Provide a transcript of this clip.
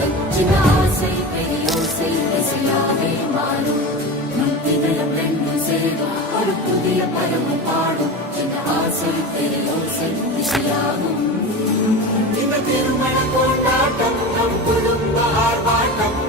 காதல் சின்ன ஆசை பெரியோசை இசையாவே மாறும் திகழும் ரெண்டும் சேரும் ஒரு புதிய பருவம் பாடும் சின்ன ஆசை பெரியோசை இசையாகும் திருமண கொண்டாட்டம் நம் குடும்ப ஆர்ப்பாட்டம்